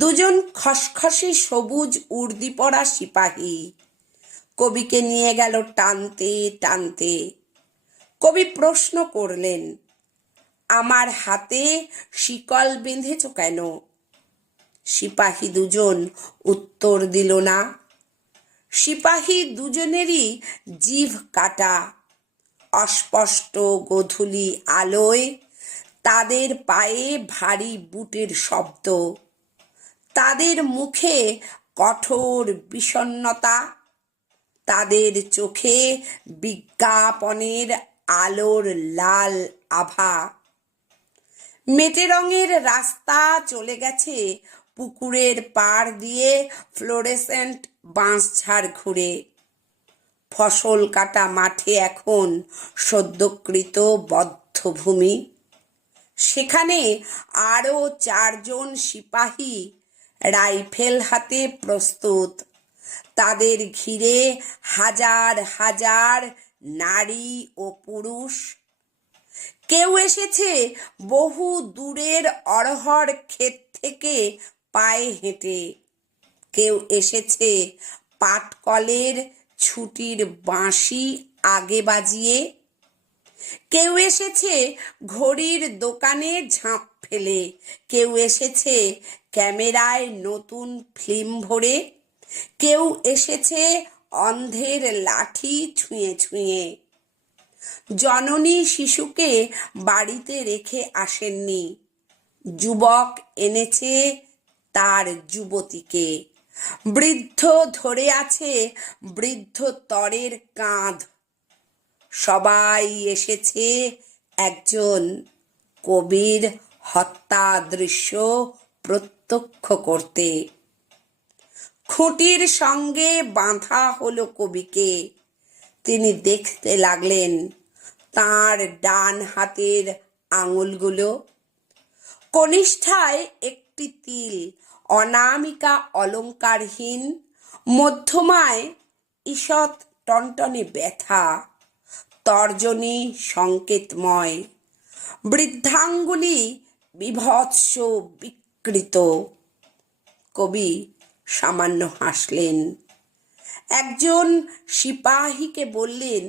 দুজন খসখসে সবুজ উর্দি পরা সিপাহী কবিকে নিয়ে গেল টানতে টানতে কবি প্রশ্ন করলেন আমার হাতে শিকল বেঁধেছ কেন সিপাহী দুজন উত্তর দিল না সিপাহী দুজনেরই জীব কাটা অস্পষ্ট গধুলি আলোয় তাদের পায়ে ভারী বুটের শব্দ তাদের মুখে কঠোর বিষণ্নতা তাদের চোখে বিজ্ঞাপনের আলোর লাল আভা মেটে রঙের রাস্তা চলে গেছে পুকুরের পাড় দিয়ে ফ্লোরেসেন্ট বাঁশঝাড় ঘুরে ফসল কাটা মাঠে এখন সদ্যকৃত বদ্ধভূমি সেখানে আরও চারজন সিপাহী রাইফেল হাতে প্রস্তুত তাদের ঘিরে হাজার হাজার নারী ও পুরুষ কেউ এসেছে বহু দূরের অরহর ক্ষেত থেকে পায়ে হেঁটে কেউ এসেছে পাটকলের ছুটির বাঁশি আগে বাজিয়ে কেউ এসেছে ঘড়ির দোকানে ঝাঁপ ফেলে কেউ এসেছে ক্যামেরায় নতুন ফিল্ম ভরে কেউ এসেছে অন্ধের লাঠি ছুঁয়ে ছুঁয়ে জননী শিশুকে বাড়িতে রেখে আসেননি যুবক এনেছে তার যুবতীকে বৃদ্ধ ধরে আছে বৃদ্ধ তরের কাঁধ সবাই এসেছে একজন কবির হত্যা দৃশ্য প্রত্যক্ষ করতে খুঁটির সঙ্গে বাঁধা হলো কবিকে তিনি দেখতে লাগলেন তার ডান হাতের আঙুলগুলো কনিষ্ঠায় একটি তিল অনামিকা অলঙ্কারহীন মধ্যমায় ঈষৎ টনটনে ব্যথা তর্জনী সংকেতময় বৃদ্ধাঙ্গুলি বিভৎস বিকৃত কবি সামান্য হাসলেন একজন সিপাহীকে বললেন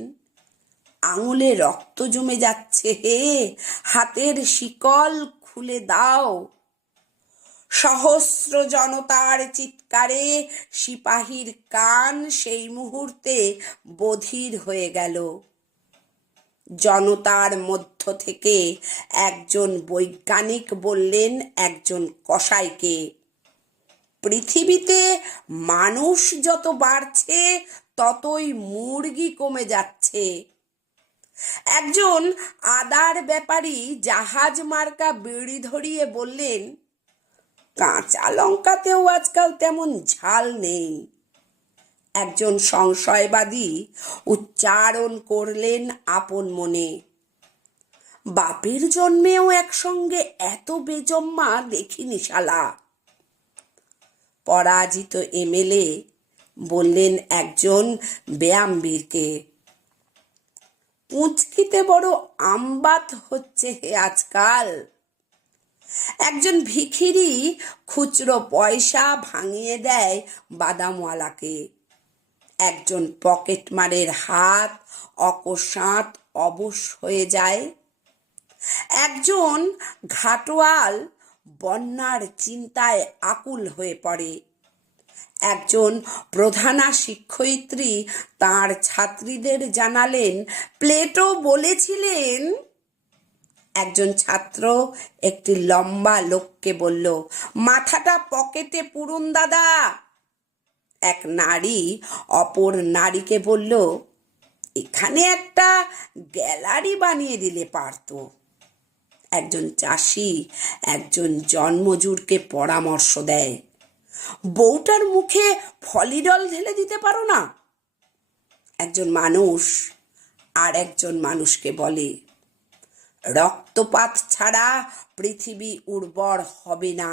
আঙুলে রক্ত জমে যাচ্ছে হে হাতের শিকল খুলে দাও সহস্র জনতার চিৎকারে সিপাহীর কান সেই মুহূর্তে বধির হয়ে গেল জনতার মধ্য থেকে একজন বৈজ্ঞানিক বললেন একজন কসাইকে পৃথিবীতে মানুষ যত বাড়ছে ততই মুরগি কমে যাচ্ছে একজন আদার ব্যাপারী জাহাজ মার্কা বিড়ি ধরিয়ে বললেন কাঁচা লঙ্কাতেও আজকাল তেমন ঝাল নেই একজন সংশয়বাদী উচ্চারণ করলেন আপন মনে বাপের জন্মেও একসঙ্গে এত বেজম্মা দেখিনি শালা পরাজিত এমএলএ বললেন একজন ব্যায়ামবীরকে পুঁচকিতে বড় আমবাত হচ্ছে হে আজকাল একজন ভিখিরি খুচরো পয়সা ভাঙিয়ে দেয় বাদামওয়ালাকে একজন পকেটমারের হাত অকস্মাৎ অবশ হয়ে যায় একজন ঘাটোয়াল বন্যার চিন্তায় আকুল হয়ে পড়ে একজন প্রধানা শিক্ষয়িত্রী তার ছাত্রীদের জানালেন প্লেটো বলেছিলেন একজন ছাত্র একটি লম্বা লোককে বলল মাথাটা পকেটে পুরুন দাদা এক নারী অপর নারীকে বলল এখানে একটা গ্যালারি বানিয়ে দিলে পারত একজন চাষি একজন জন্মজুরকে পরামর্শ দেয় বউটার মুখে ফলিডল ঢেলে দিতে পারো না একজন মানুষ আর একজন মানুষকে বলে রক্তপাত ছাড়া পৃথিবী উর্বর হবে না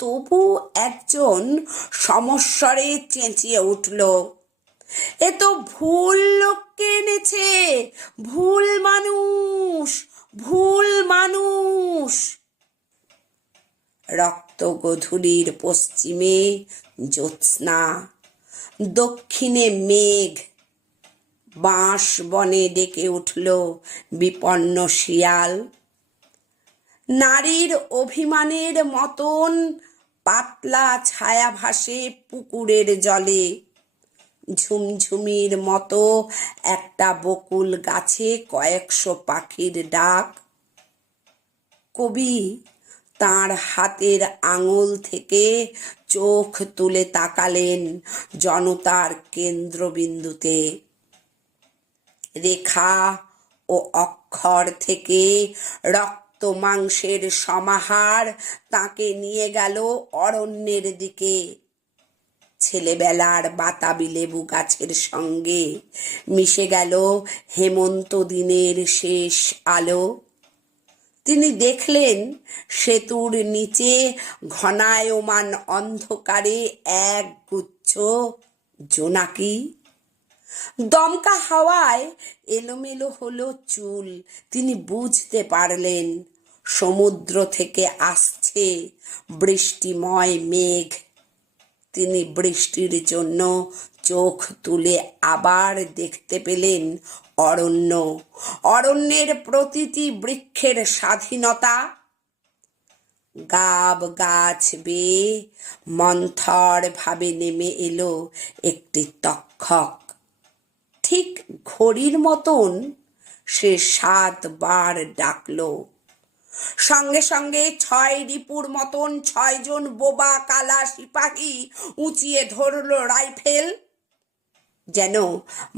তবু একজন সমস্বরে চেঁচিয়ে উঠল এ তো ভুল লোককে এনেছে ভুল মানুষ ভুল মানুষ রক্ত গধুলির পশ্চিমে জ্যোৎস্না দক্ষিণে মেঘ বাঁশ বনে ডেকে উঠল বিপন্ন শিয়াল নারীর অভিমানের মতন পাতলা ছায়া ভাসে পুকুরের জলে ঝুমঝুমির মতো একটা বকুল গাছে কয়েকশো পাখির ডাক কবি তার হাতের আঙুল থেকে চোখ তুলে তাকালেন জনতার কেন্দ্রবিন্দুতে রেখা ও অক্ষর থেকে রক্ত রক্ত মাংসের সমাহার তাকে নিয়ে গেল অরণ্যের দিকে ছেলেবেলার বাতাবি লেবু গাছের সঙ্গে মিশে গেল হেমন্ত দিনের শেষ আলো তিনি দেখলেন সেতুর নিচে ঘনায়মান অন্ধকারে এক গুচ্ছ জোনাকি দমকা হাওয়ায় এলোমেলো হলো চুল তিনি বুঝতে পারলেন সমুদ্র থেকে আসছে বৃষ্টিময় মেঘ তিনি বৃষ্টির জন্য চোখ তুলে আবার দেখতে পেলেন অরণ্য অরণ্যের প্রতিটি বৃক্ষের স্বাধীনতা গাব গাছ বেয়ে মন্থর ভাবে নেমে এলো একটি তক্ষক ঠিক ঘড়ির মতন সে সাতবার ডাকলো সঙ্গে সঙ্গে ছয় রিপুর মতন ছয়জন বোবা কালা সিপাহী উঁচিয়ে ধরল রাইফেল যেন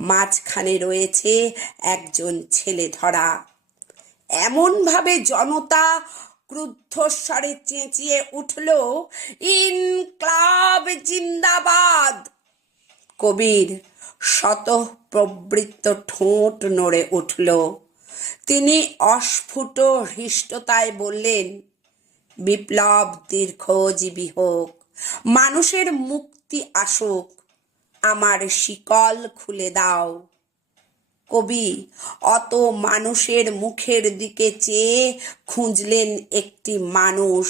মাঝখানে রয়েছে একজন ছেলে ধরা এমনভাবে জনতা ক্রুদ্ধস্বরে চেঁচিয়ে উঠল ইন ক্লাব জিন্দাবাদ কবির শত প্রবৃত্ত ঠোঁট নড়ে উঠল তিনি অস্ফুট হৃষ্টতায় বললেন বিপ্লব দীর্ঘজীবী হোক মানুষের মুক্তি আসুক আমার শিকল খুলে দাও কবি অত মানুষের মুখের দিকে চেয়ে খুঁজলেন একটি মানুষ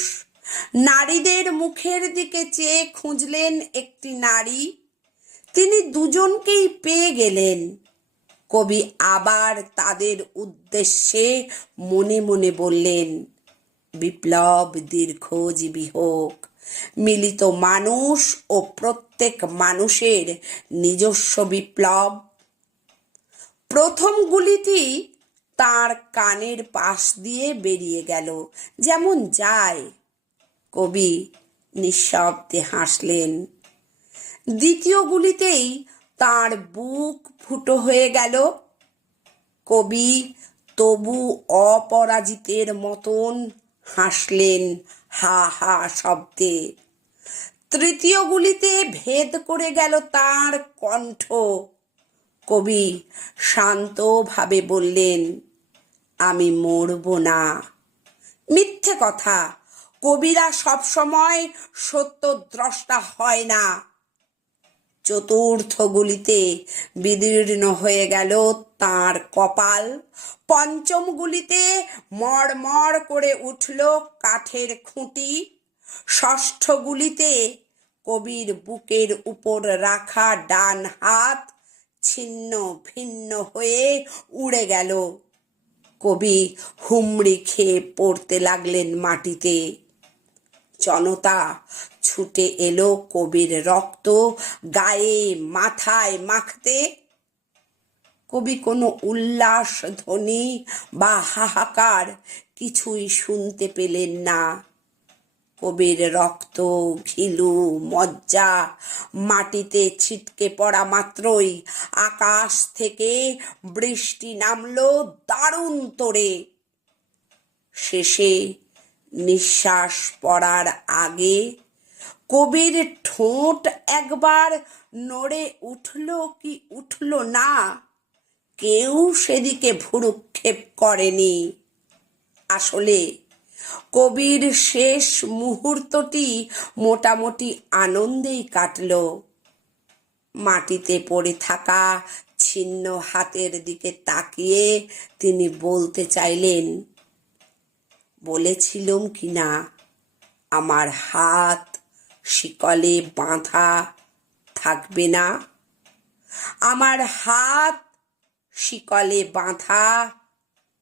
নারীদের মুখের দিকে চেয়ে খুঁজলেন একটি নারী তিনি দুজনকেই পেয়ে গেলেন কবি আবার তাদের উদ্দেশ্যে মনে মনে বললেন বিপ্লব দীর্ঘজীবী হোক মিলিত মানুষ ও প্রত্যেক মানুষের নিজস্ব বিপ্লব প্রথম গুলিটি তার কানের পাশ দিয়ে বেরিয়ে গেল যেমন যায় কবি নিঃশব্দে হাসলেন দ্বিতীয় গুলিতেই তার বুক ফুটো হয়ে গেল কবি তবু অপরাজিতের মতন হাসলেন হা হা শব্দে তৃতীয় গুলিতে ভেদ করে গেল তার কণ্ঠ কবি শান্তভাবে বললেন আমি মরব না মিথ্যে কথা কবিরা সবসময় সত্য দ্রষ্টা হয় না চতুর্থ গুলিতে বিদীর্ণ হয়ে গেল তার কপাল পঞ্চম গুলিতে মড়মড় করে উঠল কাঠের খুঁটি ষষ্ঠ গুলিতে কবির বুকের উপর রাখা ডান হাত ছিন্ন ভিন্ন হয়ে উড়ে গেল কবি হুমড়ি খেয়ে পড়তে লাগলেন মাটিতে জনতা ছুটে এলো কবির রক্ত গায়ে মাথায় মাখতে কবি কোনো উল্লাস ধ্বনি বা হাহাকার কিছুই শুনতে পেলেন না কবির রক্ত ঘিলু মজ্জা মাটিতে ছিটকে পড়া মাত্রই আকাশ থেকে বৃষ্টি নামলো দারুণ তোরে শেষে নিঃশ্বাস পড়ার আগে কবির ঠোঁট একবার নড়ে উঠল কি উঠল না কেউ সেদিকে ভুরুক্ষেপ করেনি আসলে কবির শেষ মুহূর্তটি মোটামুটি আনন্দেই কাটল মাটিতে পড়ে থাকা ছিন্ন হাতের দিকে তাকিয়ে তিনি বলতে চাইলেন বলেছিলুম কি না আমার হাত শিকলে বাঁধা থাকবে না আমার হাত শিকলে বাঁধা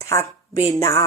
থাকবে না